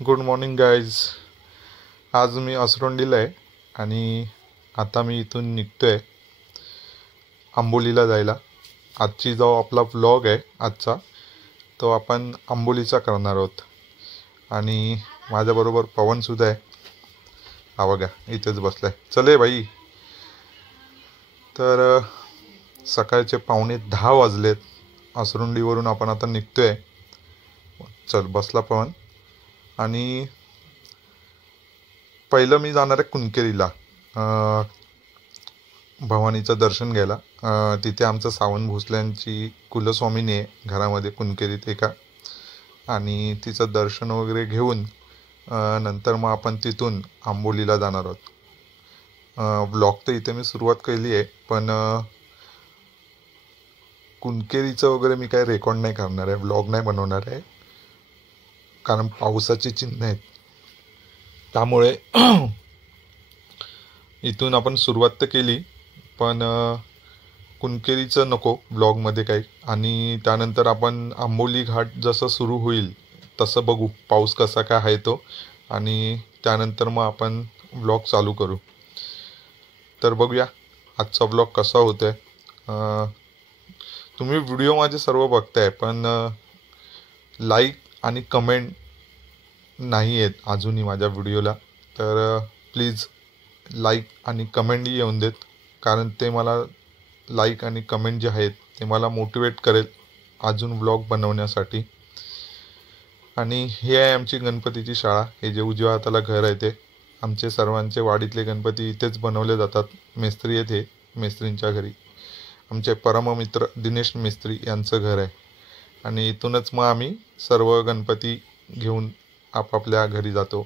Good morning guys. आज मी असरोंडीला आहे आणि आता मी इथून निघतो आहे आंबोलीला जायला. आजची जो आपला व्लॉग आहे आजचा तो आपण आंबोलीचा करणार आहोत आणि माझ्याबरोबर पवनसुद्धा आहे. हा बघा इथेच बसला आहे. चले बाई. तर सकाळचे 9:45 वाजलेत. असरोंडीवरून आपण आता निघतो आहे. चल बसला पवन. आणि पहिलं मी जाणार आहे कुणकेरीला भवानीचं दर्शन घ्यायला. तिथे आमचं सावंत भोसल्यांची कुलस्वामिनी आहे घरामध्ये कुणकेरीत एका, आणि तिचं दर्शन वगैरे घेऊन नंतर मग आपण तिथून आंबोलीला जाणार आहोत. ब्लॉग तर इथे मी सुरुवात केली आहे, पण कुणकेरीचं वगैरे मी काही रेकॉर्ड नाही करणार आहे, ब्लॉग नाही बनवणार आहे, कारण पावसाची चिन्ह आहेत. त्यामुळे इथून आपण सुरुवात तर केली, पण कुणकेरीचं नको ब्लॉगमध्ये काही. आणि त्यानंतर आपण आंबोली घाट जसं सुरू होईल तसं बघू पाऊस कसा काय आहे तो, आणि त्यानंतर मग आपण ब्लॉग चालू करू. तर बघूया आजचा ब्लॉग कसा होतो आहे. तुम्ही व्हिडिओ माझे सर्व बघताय, पण लाईक आणि कमेंट नाही आहेत अजूनही माझ्या व्हिडिओला. तर प्लीज लाईक आणि कमेंटही येऊन देत, कारण ते मला लाईक आणि कमेंट जे आहेत ते मला मोटिवेट करेल अजून व्लॉग बनवण्यासाठी. आणि हे आहे आमची गणपतीची शाळा. हे जे उजव्या हाताला घर आहे ते आमचे सर्वांचे वाडीतले गणपती इथेच बनवले जातात. मिस्त्री आहेत, हे मिस्त्रींच्या घरी आमचे परममित्र दिनेश मिस्त्री यांचं घर आहे. आणि इथूनच मग आम्ही सर्व गणपती घेऊन आपापल्या घरी जातो.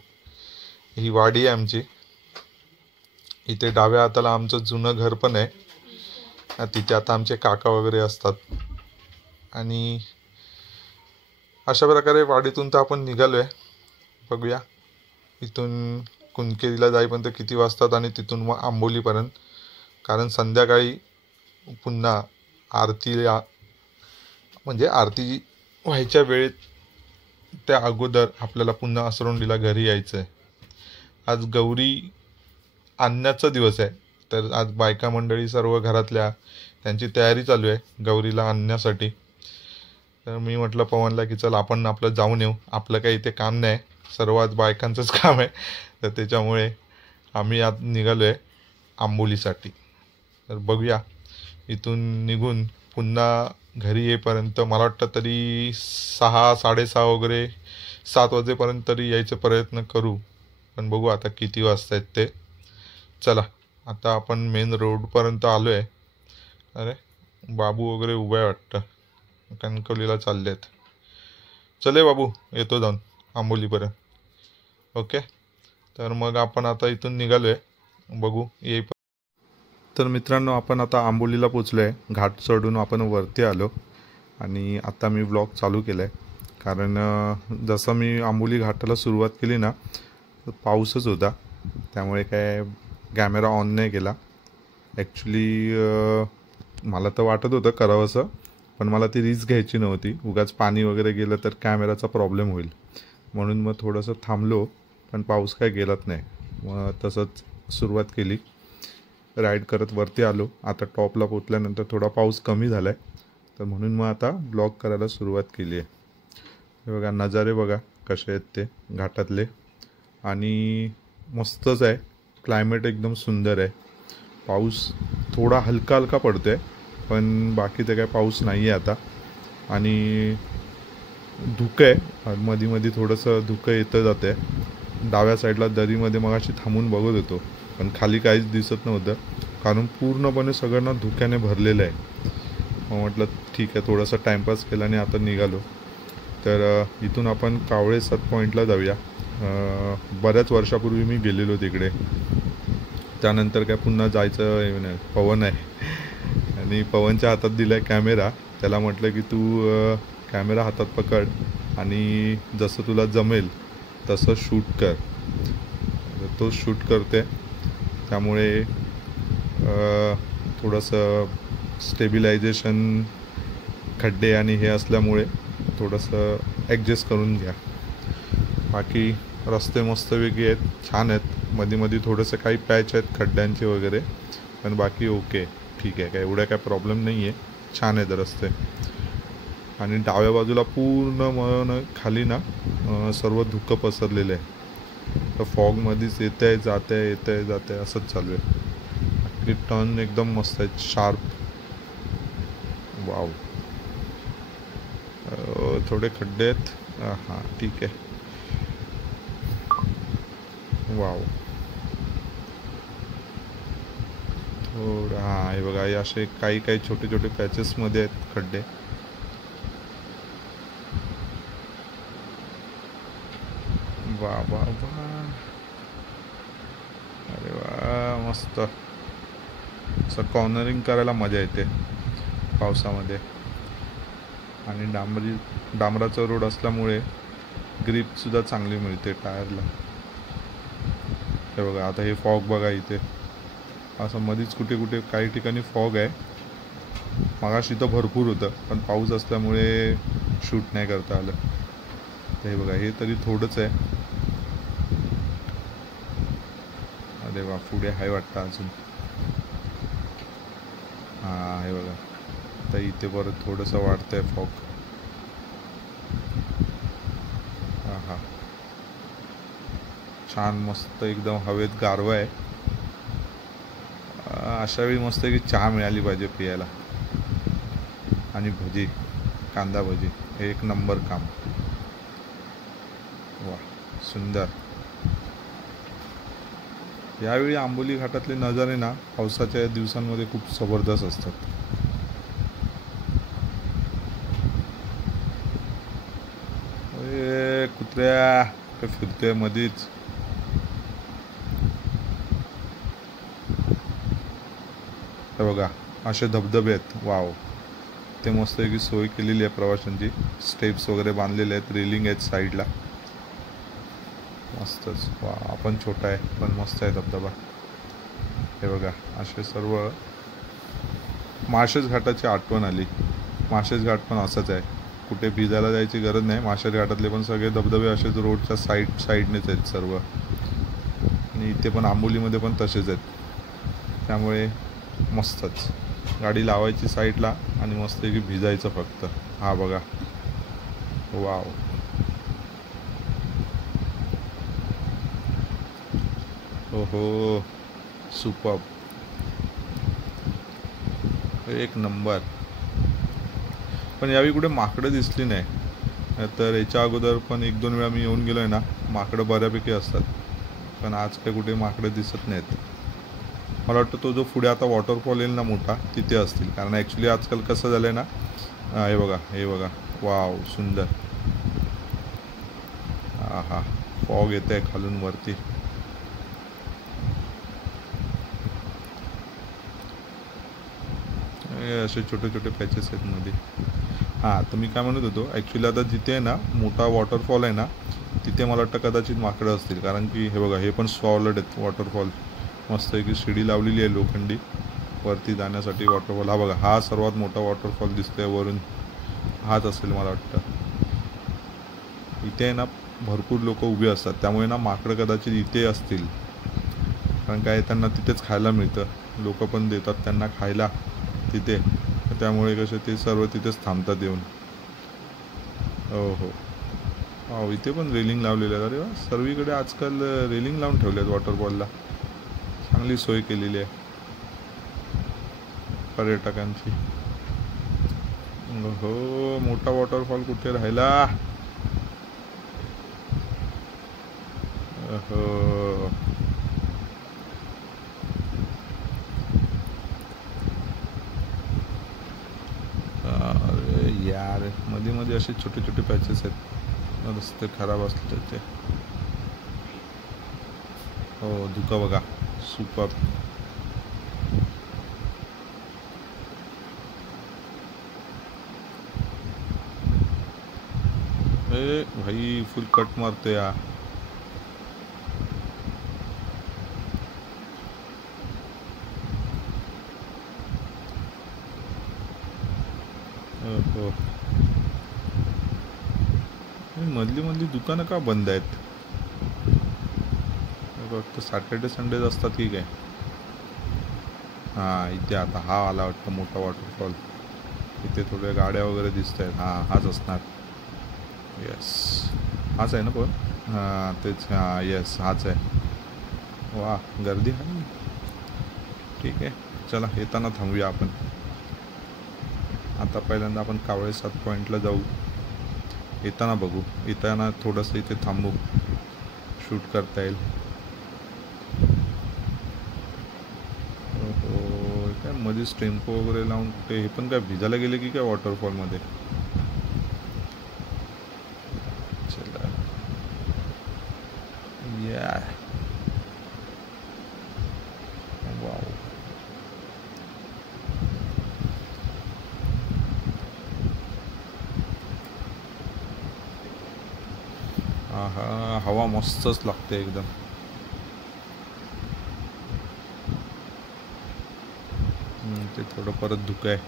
ही वाडी आहे आमची. इथे डाव्या हाताला आमचं जुनं घर पण आहे. तिथे आता आमचे काका वगैरे असतात. आणि अशा प्रकारे वाडीतून तर आपण निघालो आहे. बघूया इथून कुणकेरीला जाईपर्यंत किती वाजतात आणि तिथून मग आंबोलीपर्यंत, कारण संध्याकाळी पुन्हा आरतीला, म्हणजे आरती व्हायच्या वेळेत त्या अगोदर आपल्याला पुन्हा असरोंडीला घरी यायचं आहे. आज गौरी आणण्याचा दिवस आहे, तर आज बायका मंडळी सर्व घरातल्या त्यांची तयारी चालू आहे गौरीला आणण्यासाठी. तर मी म्हटलं पवनला की चल आपण आपलं जाऊन येऊ, आपलं काही इथे काम नाही, सर्व आज बायकांचंच काम आहे. तर त्याच्यामुळे आम्ही आज निघालो आहे आंबोलीसाठी. तर बघूया इथून निघून पुन्हा घरी येईपर्यंत मला वाटतं तरी 6, 6:30 वगैरे 7 वाजेपर्यंत तरी यायचा प्रयत्न करू, पण बघू आता किती वाजता आहेत ते. चला आता आपण मेन रोडपर्यंत आलो आहे. अरे बाबू वगैरे उभं आहे वाटतं, कणकवलीला चालले आहेत. चले बाबू, येतो जाऊन आंबोलीपर्यंत. ओके, तर मग आपण आता इथून निघालो आहे, बघू येई. तर मित्रांनो, आपण आता आंबोलीला पोचलो आहे. घाट चढून आपण वरती आलो आणि आता मी व्लॉग चालू केला आहे, कारण जसं मी आंबोली घाटाला सुरुवात केली ना तर पाऊसच होता, त्यामुळे काय कॅमेरा ऑन नाही केला. ॲक्च्युली मला तर वाटत होतं करावंसं, पण मला ती रिस्क घ्यायची नव्हती. उगाच पाणी वगैरे गेलं तर कॅमेराचा प्रॉब्लेम होईल, म्हणून मग थोडंसं थांबलो. पण पाऊस काय गेलाच नाही. मग तसंच सुरुवात केली, राईड करत वरती आलो. आता टॉपला पोचल्यानंतर थोडा पाऊस कमी झाला आहे, तर म्हणून मग आता ब्लॉग करायला सुरुवात केली आहे. हे बघा नजारे बघा कसे आहेत ते घाटातले, आणि मस्तच आहे. क्लायमेट एकदम सुंदर आहे. पाऊस थोडा हलका हलका पडतो आहे, पण बाकी तर काय पाऊस नाही आहे आता. आणि धुकं आहे, मध्ये मध्ये थोडंसं धुकं येतं जातं आहे. डाव्या साईडला दरीमध्ये मगाशी थांबून बघत होतो, पण खाली काहीच दिसत नव्हतं, कारण पूर्णपणे सगळ्यांना धुक्याने भरलेलं आहे. मग म्हटलं ठीक आहे, थोडासा टाईमपास केला आणि आता निघालो. तर इथून आपण कावळे 7 पॉईंटला जाऊया. बऱ्याच वर्षापूर्वी मी गेलेलो तिकडे, त्यानंतर काय पुन्हा जायचं नाही. पवन आहे आणि पवनच्या हातात दिला आहे कॅमेरा. त्याला म्हटलं की तू कॅमेरा हातात पकड आणि जसं तुला जमेल तसं शूट कर. तो शूट करते, त्यामुळे थोडंसं स्टेबिलायझेशन खड्डे आणि हे असल्यामुळे थोडंसं ॲडजस्ट करून घ्या. बाकी रस्ते मस्त वेगळे आहेत, छान आहेत. मध्ये मध्ये थोडंसं काही पॅच आहेत खड्ड्यांचे वगैरे, पण बाकी ओके, ठीक आहे, काय एवढा काय प्रॉब्लेम नाही आहे. छान आहेत रस्ते. आणि डाव्या बाजूला पूर्ण खाली ना सर्व धुकं पसरलेलं आहे. तर फॉगमध्येच येत आहे जात आहे येत आहे जात आहे असंच चालू आहे. बाकी टर्न एकदम मस्त आहेत, शार्प. वाव. थोडे खड्डे आहेत. हां ठीक आहे. वाव. थोडं हां हे बघा, हे असे काही काही छोटे छोटे पॅचेसमध्ये आहेत खड्डे. वा वा वा. अरे वा मस्त. असं कॉर्नरिंग करायला मजा येते पावसामध्ये. आणि डांबराचा रोड असल्यामुळे ग्रिपसुद्धा चांगली मिळते टायरला. हे बघा आता हे फॉग बघा इथे, असं मध्येच कुठे कुठे काही ठिकाणी फॉग आहे. मगाशी तर भरपूर होतं, पण पाऊस असल्यामुळे शूट नाही करता आलं. तर हे बघा, हे तरी थोडंच आहे. अरे वा, पुढे आहे वाटतं अजून. हां हे बघा, आता इथे परत थोडंसं वाढतंय फॉग. हां हां, छान मस्त एकदम हवेत गारवा आहे. अशा वेळी मस्त की चहा मिळाली पाहिजे पियाला, आणि भजी, कांदा भजी, हे एक नंबर काम. वा सुंदर. यावेळी आंबोली घाटातले नजारे ना पावसाच्या दिवसांमध्ये खूप जबरदस्त असतात. अरे कुत्र्या काय फिरतोय मध्येच. हे बघा असे धबधबे आहेत. वाव. ते मस्त की सोय केलेली आहे प्रवाशांची, स्टेप्स वगैरे बांधलेले आहेत, रेलिंग आहेत साईडला. मस्तच. वा, आपण छोटा आहे पण मस्त आहे धबधबा. हे बघा असे सर्व. माळशेज घाटाची आठवण आली. माळशेज घाट पण असंच आहे, कुठे भिजायला जायची गरज नाही. माळशेज घाटातले पण सगळे धबधबे असेच रोडच्या साईडनेच आहेत सर्व. आणि इथे पण आंबोलीमध्ये पण तसेच आहेत. त्यामुळे मस्तच गाडी लावायची साईडला आणि मस्त की भिजायचं फक्त. हा बघा. वाव. ओहो, सुपर, एक नंबर. पण यावेळी कुठे माकडं दिसली नाही. तर याच्या अगोदर पण 1-2 वेळा मी येऊन गेलो आहे ना, माकडं बऱ्यापैकी असतात. पण आज काय कुठे माकडं दिसत नाहीत. मला वाटतं तो जो पुढे आता वॉटरफॉल येईल ना मोठा, तिथे असतील. कारण ॲक्च्युली आजकाल कसं झालं आहे ना, हे बघा हे बघा. वाव सुंदर. हा हा, फॉग येत आहे खालून वरती. असे छोटे छोटे पॅचेस आहेत मध्ये. हां तर मी काय म्हणत होतो, ॲक्च्युली आता जिथे आहे ना मोठा वॉटरफॉल आहे ना, तिथे मला वाटतं कदाचित माकडं असतील. कारण की हे बघा, हे पण सॉलिड आहेत वॉटरफॉल. मस्त एक शिडी लावलेली आहे लोखंडी वरती जाण्यासाठी वॉटरफॉल. हा बघा, हा सर्वात मोठा वॉटरफॉल दिसतोय वरून. हाच असेल मला वाटतं. इथे ना भरपूर लोक उभे असतात, त्यामुळे ना माकडं कदाचित इथे असतील. कारण काय त्यांना तिथेच खायला मिळतं, लोक पण देतात त्यांना खायला तिथे. त्यामुळे कसे ते सर्व तिथेच थांबतात येऊन. हो हो. हो इथे पण रेलिंग लावलेली आहे. अरे वा, सर्वीकडे आजकाल रेलिंग लावून ठेवले आहेत वॉटरफॉलला. चांगली सोय केलेली आहे पर्यटकांची. हो, मोठा वॉटरफॉल कुठे राहिला. हो. अरे यार, मध्ये मध्ये असे छोटे छोटे पॅचेस आहेत, रस्ते खराब असले ते. हो धुका बघा, सुपर. ए भाई फुल कट मारते या. हो. मधली मधली दुकानं का बंद आहेत? फक्त सॅटर्डे संडेज असतात की काय? हां, इथे आता हा आला वाटतं मोठा वॉटरफॉल. इथे थोड्या गाड्या वगैरे दिसत आहेत. हां, हाच असणार. येस, हाच आहे ना पण? हां तेच, हां येस हाच आहे. वा, गर्दी आहे. ठीक आहे, चला येताना थांबूया आपण. आता पहिल्यांदा आपण कावळे 7 पॉईंटला जाऊ, येताना बघू. येताना थोडंसं इथे थांबू, शूट करता येईल. हो, काय मध्येच टेम्पो वगैरे लावून कुठे? हे पण काय भिजायला गेले की काय वॉटरफॉलमध्ये? चला या, वाव. हा, हवा मस्तच लागते एकदम. ते थोडं परत धुकं आहे.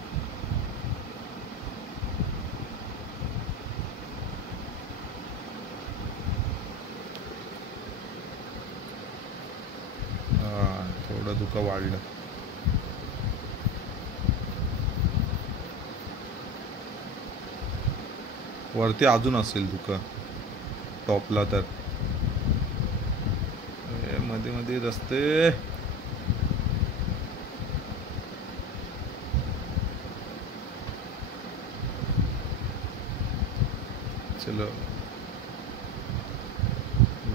थोडं धुकं वाढलं. वरती अजून असेल धुकं टॉपला तर. मध्ये मध्ये रस्ते. चलो,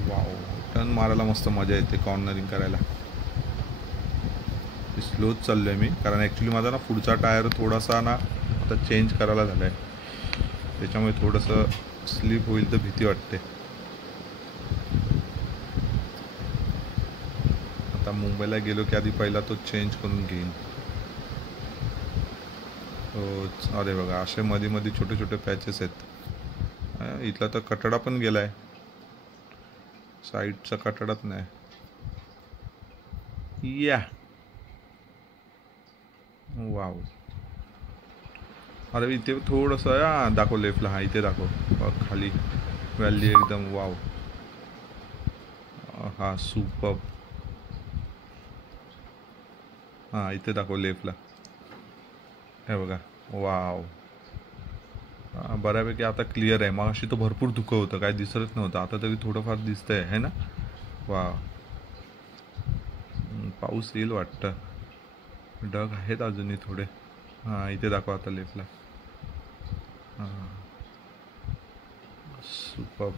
वाव. टर्न मारायला मस्त मजा येते, कॉर्नरिंग करायला. स्लोच चाललो आहे मी, कारण ॲक्च्युली माझा ना पुढचा टायर थोडासा ना आता चेंज करायला झाला आहे, त्याच्यामुळे थोडंसं स्लिप होईल तर भीती वाटते. आता मुंबईला गेलो की आधी पहिला तो चेंज करून घेईन. हो, अरे बघा असे मध्ये मध्ये छोटे छोटे पॅचेस आहेत. इथला तर कटडा पण गेला आहे, साईडचा कटडाच नाही. या, वाव. अरे इथे थोडंसं दाखव लेफ्टला. हां, इथे दाखव खाली व्हॅली एकदम. वाव, हा सुपर. हां, इथे दाखव लेफ्टला, हे बघा. वाव, बऱ्यापैकी आता क्लिअर आहे. मग अशी तो भरपूर धुकं होतं, काय दिसतच नव्हतं. आता तरी थोडंफार दिसतंय, है ना? वा, पाऊस येईल वाटतं. ढग आहेत अजूनही थोडे. हां, इथे दाखवा आता लेफ्टला. हां, सुपर.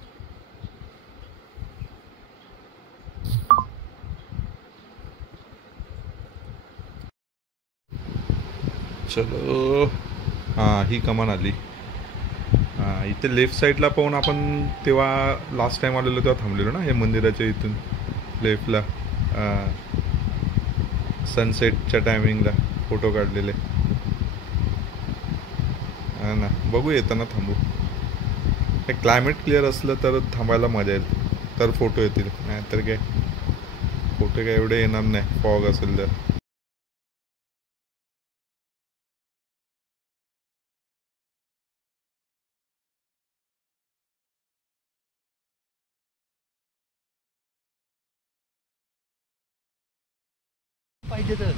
चलो, हां ही कमान आली. हां, इथे लेफ्ट साईडला पाहून आपण तेव्हा लास्ट टाइम आलेलो तेव्हा थांबलेलो ना, हे मंदिराच्या इथून लेफ्टला. सनसेटच्या टायमिंगला फोटो काढलेले. हां ना, बघू येताना थांबू. हे क्लायमेट क्लिअर असलं तर थांबायला मजा येईल, तर फोटो येतील. नाही तर काय फोटो काय एवढे येणार नाही फॉग असेल तर. पाहिजे तर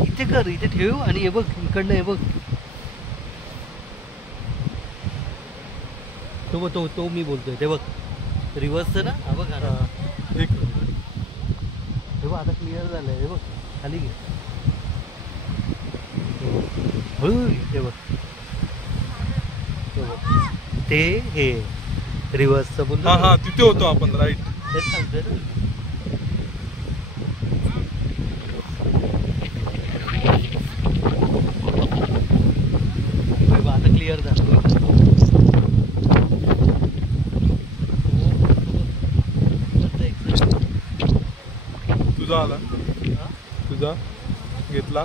इथे कर, इथे ठेव आणि हे बघ इकडनं. हे बघ तो मी बोलतोय ते बघ, रिव्हर्सचं ना. हा बघ, हे बघ आता क्लिअर झालंय. हे बघ खाली घे. हे बघ, ते हे रिव्हर्सचं बोलतो. हां, तिथे होतो आपण, राईट. तेच सांगतोय ना. आता क्लिअर झालं. तुझा आला, तुझा घेतला.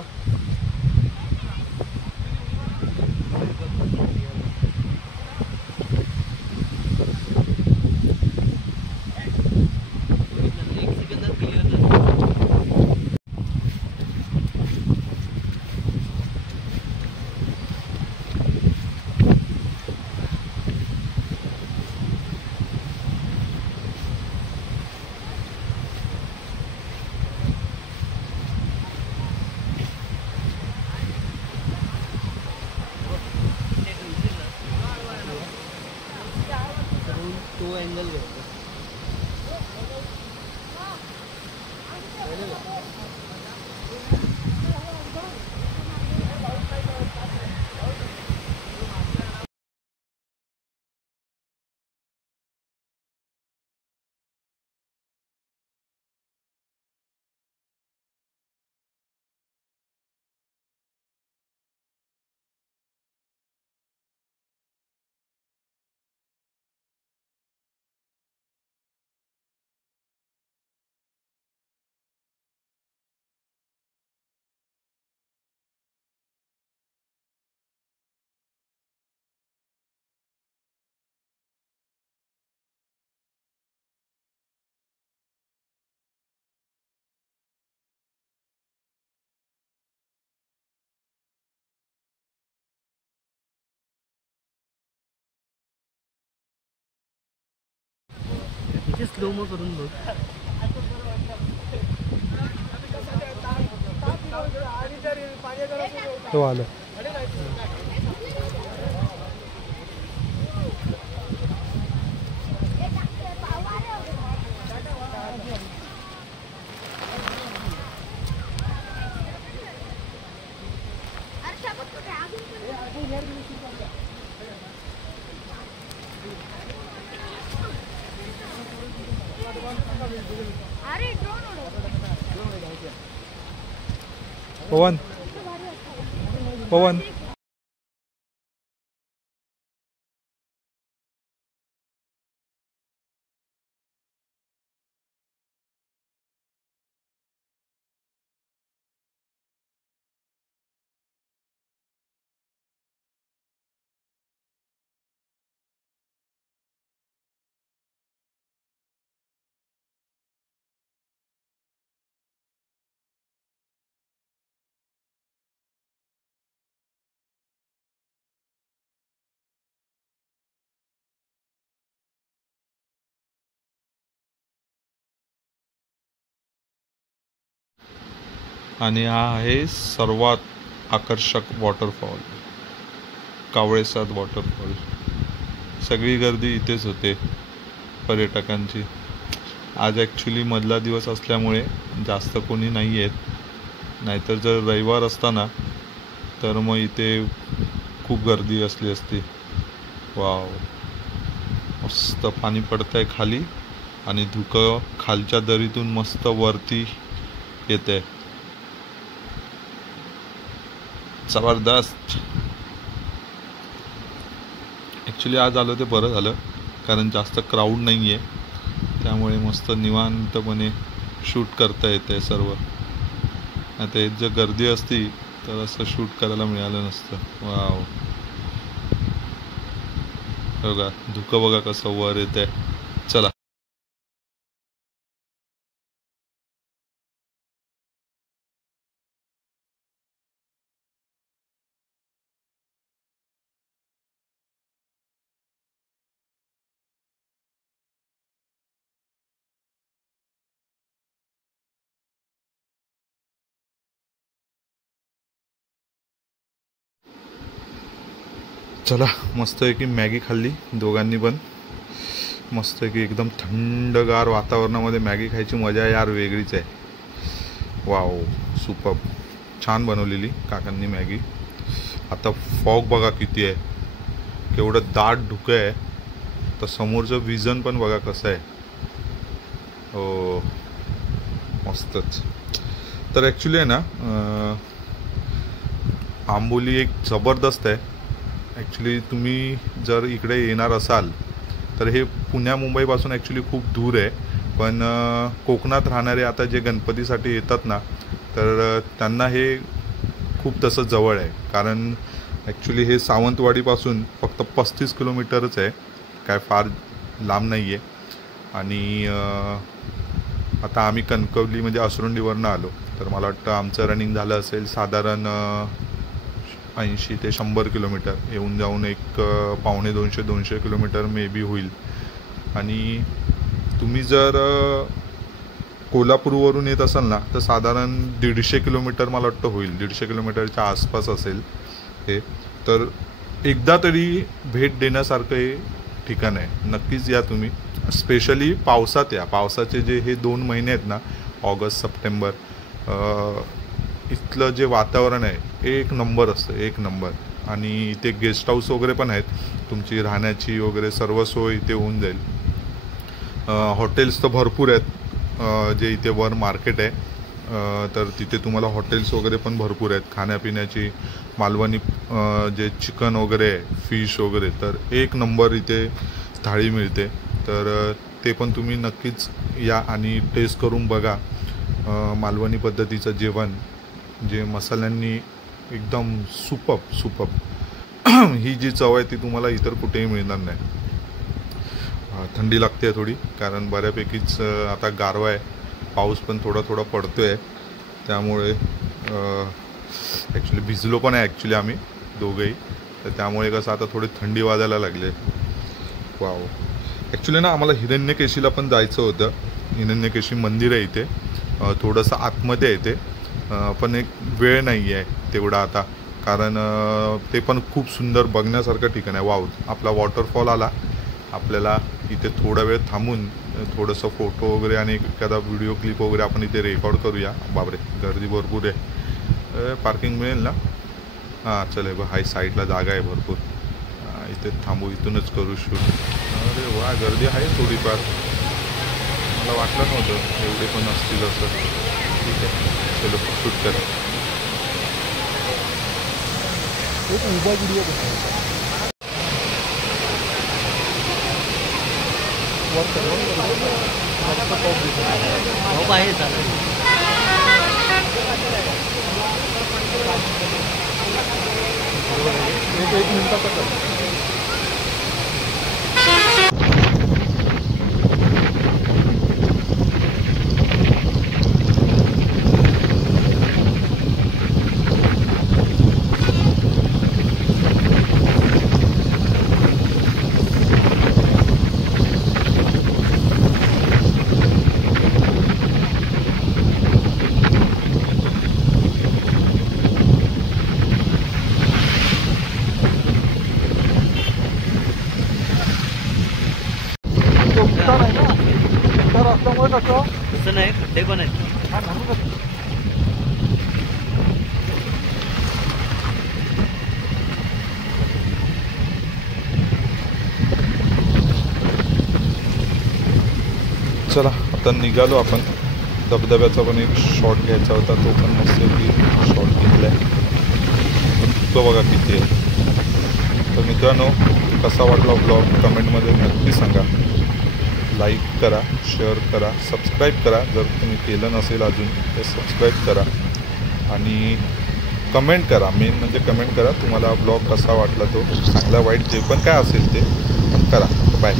तो अँगल घ्यायचा. इथे स्लो मो करून बघ. तो आलं. पवन पवन आणि हा आहे सर्वात आकर्षक वॉटरफॉल, कावळेसाद वॉटरफॉल. सगळी गर्दी इथेच होते पर्यटकांची. आज ॲक्च्युली मधला दिवस असल्यामुळे जास्त कोणी नाही येत, नाहीतर जर रविवार असता ना तर मग इथे खूप गर्दी असली असती. वाव, मस्त पाणी पडतं आहे खाली आणि धुकं खालच्या दरीतून मस्त वरती येते. जबरदस्त. ॲक्च्युली आज आलो ते बरं झालं, कारण जास्त क्राऊड नाही आहे, त्यामुळे मस्त निवांतपणे शूट करता येते सर्व. आता हे जर गर्दी असती तर असं शूट करायला मिळालं नसतं. वाव, बघा धुकं बघा कसं वर येते. चला चला मस्तपैकी मॅगी खाल्ली दोघांनी पण. मस्तपैकी एकदम थंडगार वातावरणामध्ये मॅगी खायची मजा यार वेगळीच आहे. वाव, सुपर, छान बनवलेली काकांनी मॅगी. आता फॉग बघा किती आहे, केवढं दाट धुकं आहे, तर समोरचं विजन पण बघा कसं आहे. हो, मस्तच. तर ॲक्च्युली आहे ना आंबोली एक जबरदस्त आहे. ॲक्च्युली तुम्ही जर इकडे येणार असाल तर हे पुण्या मुंबईपासून ॲक्च्युली खूप दूर आहे, पण कोकणात राहणारे आता जे गणपतीसाठी येतात ना तर त्यांना हे खूप तसं जवळ आहे. कारण ॲक्च्युली हे सावंतवाडीपासून फक्त 35 किलोमीटरच आहे, काय फार लांब नाही आहे. आणि आता आम्ही कणकवली म्हणजे असरुंडीवरनं आलो, तर मला वाटतं आमचं रनिंग झालं असेल साधारण 80 ते 100 किलोमीटर. येऊन जाऊन एक 150-200 किलोमीटर मे बी होईल. आणि तुम्ही जर कोल्हापूरवरून येत असाल ना तर साधारण 150 किलोमीटर मला वाटतं होईल, 150 किलोमीटरच्या आसपास असेल हे. तर एकदा तरी भेट देण्यासारखं हे ठिकाण आहे, नक्कीच या तुम्ही. स्पेशली पावसात या. पावसाचे जे हे 2 महिने आहेत ना, ऑगस्ट सप्टेंबर, इथलं जे वातावरण आहे एक नंबर असतं, एक नंबर. आणि इथे गेस्ट हाऊस वगैरे पण आहेत, तुमची राहण्याची वगैरे सर्व सोय इथे होऊन जाईल. हॉटेल्स तर भरपूर आहेत, जे इथे वर मार्केट आहे, तर तिथे तुम्हाला हॉटेल्स वगैरे पण भरपूर आहेत. खाण्यापिण्याची मालवणी जे चिकन वगैरे आहे, फिश वगैरे, तर एक नंबर इथे थाळी मिळते. तर ते पण तुम्ही नक्कीच या आणि टेस्ट करून बघा. मालवणी पद्धतीचं जेवण जे मसाल्यांनी एकदम सुपर्ब ही जी चव आहे ती तुम्हाला इतर कुठेही मिळणार नाही. थंडी लागते थोडी, कारण बऱ्यापैकीच आता गारवा आहे, पाऊस पण थोडा पडतो आहे, त्यामुळे ॲक्च्युली भिजलो पण आहे ॲक्च्युली आम्ही दोघंही, तर त्यामुळे कसं आता थोडी थंडी वाजायला लागली. वाव. ॲक्च्युली ना आम्हाला हिरण्यकेशीला पण जायचं होतं. हिरण्यकेशी मंदिर आहे इथे, थोडंसं आतमध्ये आहे ते, पण एक वेळ नाही आहे तेवढा आता, कारण ते पण खूप सुंदर बघण्यासारखं ठिकाण आहे. वाव. आपला वॉटरफॉल आला, आपल्याला इथे थोडा वेळ थांबून थोडंसं फोटो वगैरे आणि एखादा व्हिडिओ क्लिप वगैरे आपण इथे रेकॉर्ड करूया. बापरे, गर्दी भरपूर आहे. पार्किंग मिळेल ना? हां, चल बघ, हाय साईडला जागा आहे भरपूर, इथे थांबू, इथूनच करू शूट. अरे वा, गर्दी आहे थोडीफार, मला वाटलं नव्हतं एवढे पण असतील असं. ठीक आहे, चलो शूट करा. एक उभा व्हिडिओ आहे चालेल. एक मिनिटाचा कर. तसं नाही, खड्डे पण आहेत. चला आता निघालो आपण. धबधब्याचा पण एक शॉट घ्यायचा होता, तो पण मस्त शॉट घेतला आहे. तो बघा किती आहे. तर मित्रांनो, कसा वाटला ब्लॉग कमेंटमध्ये नक्की सांगा. लाईक करा, शेअर करा, सबस्क्राईब करा जर तुम्ही केलं नसेल अजून, तर सबस्क्राईब करा आणि कमेंट करा. मेन म्हणजे कमेंट करा, तुम्हाला ब्लॉग कसा वाटला, तो चांगला वाईट जे पण काय असेल ते करा. बाय.